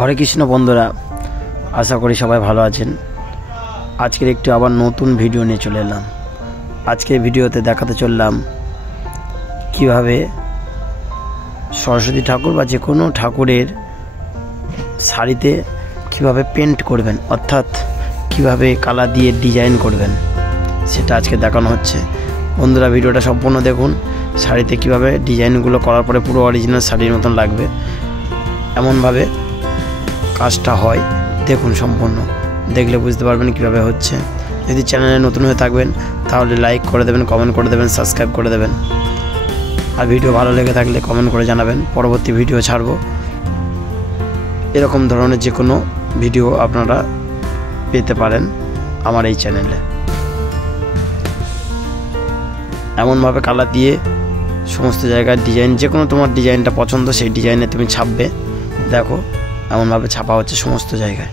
হরে কৃষ্ণ বন্ধুরা, আশা করি সবাই ভালো আছেন। আজকের একটু আবার নতুন ভিডিও নিয়ে চলে এলাম। আজকের ভিডিওতে দেখাতে চললাম কিভাবে সরস্বতী ঠাকুর বা যে কোনো ঠাকুরের শাড়িতে কিভাবে পেন্ট করবেন, অর্থাৎ কিভাবে কালার দিয়ে ডিজাইন করবেন, সেটা আজকে দেখানো হচ্ছে। বন্ধুরা, ভিডিওটা সম্পূর্ণ দেখুন। শাড়িতে কিভাবে ডিজাইনগুলো করার পরে পুরো অরিজিনাল শাড়ির মতন লাগবে, এমনভাবে কাজটা হয়। দেখুন, সম্পূর্ণ দেখলে বুঝতে পারবেন কিভাবে হচ্ছে। যদি চ্যানেলে নতুন হয়ে থাকবেন তাহলে লাইক করে দেবেন, কমেন্ট করে দেবেন, সাবস্ক্রাইব করে দেবেন। আর ভিডিও ভালো লেগে থাকলে কমেন্ট করে জানাবেন, পরবর্তী ভিডিও ছাড়বো। এরকম ধরনের যে কোনো ভিডিও আপনারা পেতে পারেন আমার এই চ্যানেলে। এমনভাবে কালার দিয়ে সমস্ত জায়গায় ডিজাইন, যে কোনো তোমার ডিজাইনটা পছন্দ সেই ডিজাইনে তুমি ছাপবে। দেখো, এমনভাবে ছাপা হচ্ছে সমস্ত জায়গায়।